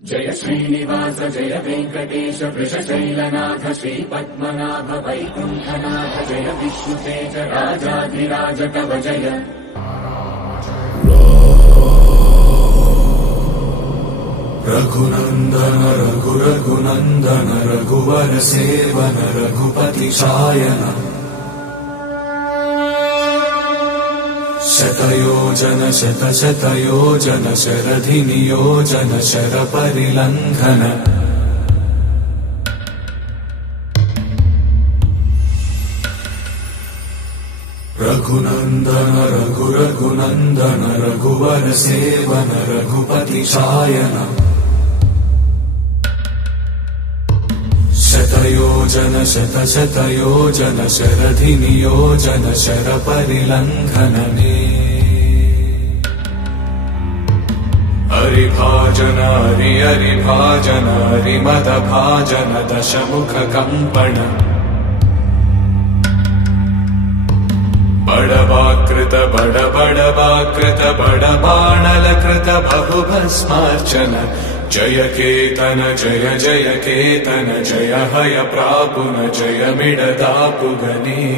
जय श्रीनिवास जय वेंकटेश वृषशैलनाथ श्रीपद्मनाभ वैकुण्ठनाथ जय विष्णुतेज राजाधिराज तव जय। रघुनन्दन रघुनन्दन रघुवर सेवन रघुपति शायन शतयोजन शतशतयोजन शरधिनियोजन शरपरिलङ्घन रघुनन्दन रघुनन्दन रघुवर सेवन रघुपति शायन शतयोजन शतशतयोजन शरधिनियोजन शरपरिलङ्घनने हरिभाजन हरिभाजन हरिमदभाजन दशमुखकम्पण बडवाकृत बडवाकृत बडबाणलकृत बहुभस्मार्चन जय केतन जय जय केतन जय हय प्रापुन जय मिडदापुगने।